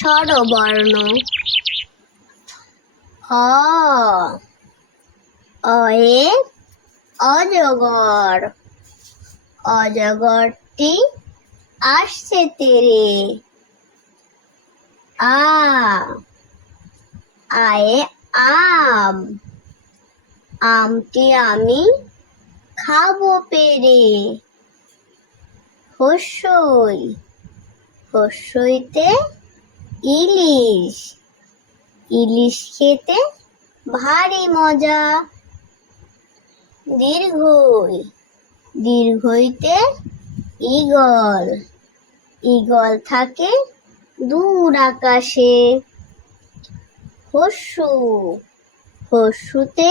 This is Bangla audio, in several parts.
স্বরবর্ণ। অ, অয়ে, অজগর। অজগরটি আসছে তেরে। আ, আয়ে আম। আমটি আমি খাব পেরে। হস্যই, হস্যইতে ইলিশ। ইলিশ খেতে ভারী মজা। দীর্ঘই। দীর্ঘইতে ঈগল। ঈগল থাকে দূর আকাশে। হস্যু। হস্যুতে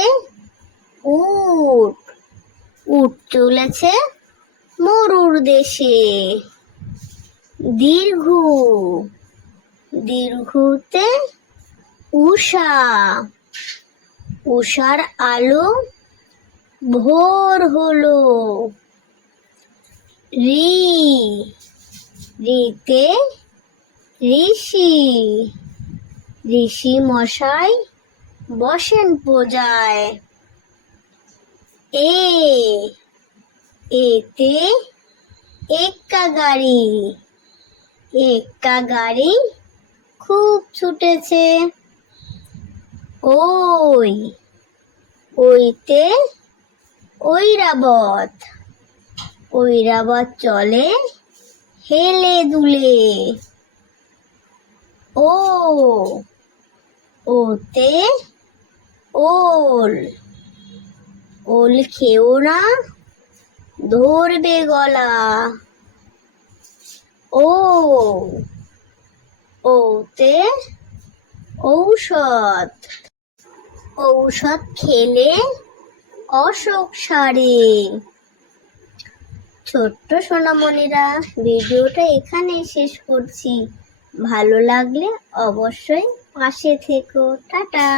উট। উট চলেছে মরুর দেশে। দীর্ঘ। দীর্ঘতে উষা উষার আলো ভোর হলো। রি। রিতে ঋষি। ঋষি মশাই বসেন পূজায়। এ। এতে এক্কা গাড়ি এক্কা গাড়ি খুব ছুটেছে। ওই, ওইতে ঐরাবত। ঐরাবত চলে হেলে দুলে। ও, ওতে ওল। ওল খেও না, ধরবে গলা। ও ওতে ঔষধ। ঔষধ খেলে অসুখ সারে। ছোট্ট সোনামণিরা, ভিডিওটা এখানে শেষ করছি। ভালো লাগলে অবশ্যই পাশে থেকো। টাটা।